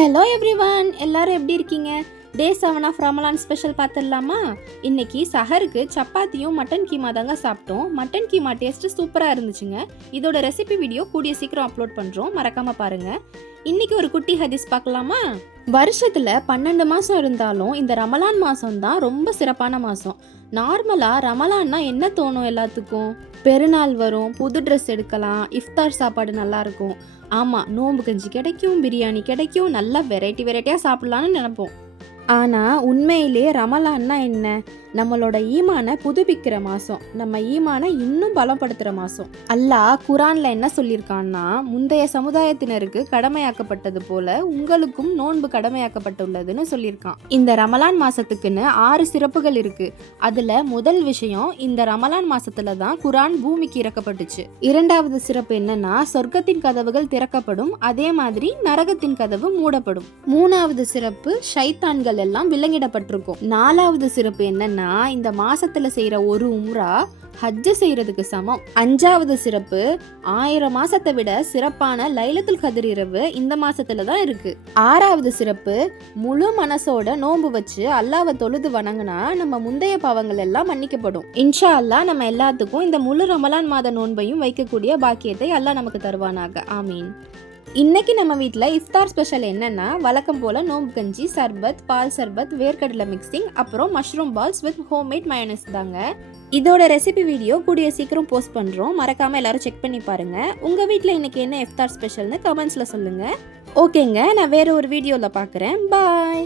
Hello everyone, எல்லாரும் எப்படி இருக்கீங்க? டே 7 ஆஃப் ரமலான் ஸ்பெஷல் பார்த்துடலாமா? இன்னைக்கு சஹருக்கு சப்பாத்தியும் மட்டன் கீமா தாங்க சாப்பிட்டோம். மட்டன் கீமா டேஸ்ட் சூப்பராக இருந்துச்சுங்க. இதோட ரெசிபி வீடியோ கூடிய சீக்கிரம் அப்லோட் பண்ணுறோம், மறக்காம பாருங்க. இன்னைக்கு ஒரு குட்டி ஹதீஸ் பார்க்கலாமா? வருஷத்துல 12 மாசம் இருந்தாலும் இந்த ரமலான் மாசம் தான் ரொம்ப சிறப்பான மாசம். நார்மலா ரமலான்னா என்ன தோணும் எல்லாத்துக்கும்? பெருநாள் வரும், புது ட்ரெஸ் எடுக்கலாம், இஃப்தார் சாப்பாடு நல்லா இருக்கும். ஆமா, நோம்பு கஞ்சி கிடைக்கும், பிரியாணி கிடைக்கும், நல்லா வெரைட்டியா சாப்பிடலாம்னு நினைப்போம். ஆனா உண்மையிலே ரமலான்னா என்ன? நம்மளோட ஈமான புதுப்பிக்கிற மாசம், நம்ம ஈமான இன்னும் பலப்படுத்துற மாசம். அல்லாஹ் குரான்ல என்ன சொல்லியிருக்கான்னா, முந்தைய சமுதாயத்தினருக்கு கடமையாக்கப்பட்டது போல உங்களுக்கும் நோன்பு கடமையாக்கப்பட்டுள்ளதுன்னு சொல்லியிருக்கான். இந்த ரமலான் மாசத்துக்குன்னு 6 சிறப்புகள் இருக்கு. அதுல முதல் விஷயம், இந்த ரமலான் மாசத்துல தான் குரான் பூமிக்கு இறக்கப்பட்டுச்சு. இரண்டாவது சிறப்பு என்னன்னா, சொர்க்கத்தின் கதவுகள் திறக்கப்படும், அதே மாதிரி நரகத்தின் கதவு மூடப்படும். மூணாவது சிறப்பு, ஷைத்தான்கள் எல்லாம் விலங்கிடப்பட்டிருக்கும். நாலாவது சிறப்பு என்னன்னா, இந்த மாசத்துல செய்யற ஒரு உம்ரா ஹஜ்ஜு செய்யறதுக்கு சமம். அஞ்சாவது சிறப்பு, 1000 மாசத்தை விட சிறப்பான லைலத்துல் கத்ர் இரவு இந்த மாசத்துல தான் இருக்கு. ஆறாவது சிறப்பு, முழு மனசோட நோன்பு வச்சு அல்லாஹ்வை தொழுது வணங்குனா நம்ம முந்தைய பாவங்கள் எல்லாம் மன்னிக்கப்படும். இன்ஷா அல்லாஹ் நம்ம எல்லாத்துக்கும் இந்த முழு ரமலான் மாத நோன்பையும் வைக்கக்கூடிய பாக்கியத்தை அல்லாஹ் நமக்கு தருவானாக, ஆமீன். இன்னைக்கு நம்ம வீட்டில் இஃப்தார் ஸ்பெஷல் என்னன்னா, வழக்கம் போல நோம்பு கஞ்சி, சர்பத், பால் சர்பத், வேர்க்கடலை மிக்சிங், அப்புறம் mushroom balls with homemade mayonnaise தாங்க. இதோட ரெசிபி வீடியோ கூடிய சீக்கிரம் போஸ்ட் பண்றோம், மறக்காம எல்லாரும் செக் பண்ணி பாருங்க. உங்க வீட்டில் இன்னைக்கு என்ன இஃப்தார் ஸ்பெஷல்னு கமெண்ட்ஸ்ல சொல்லுங்க. ஓகேங்க, நான் வேற ஒரு வீடியோல பார்க்குறேன். பாய்.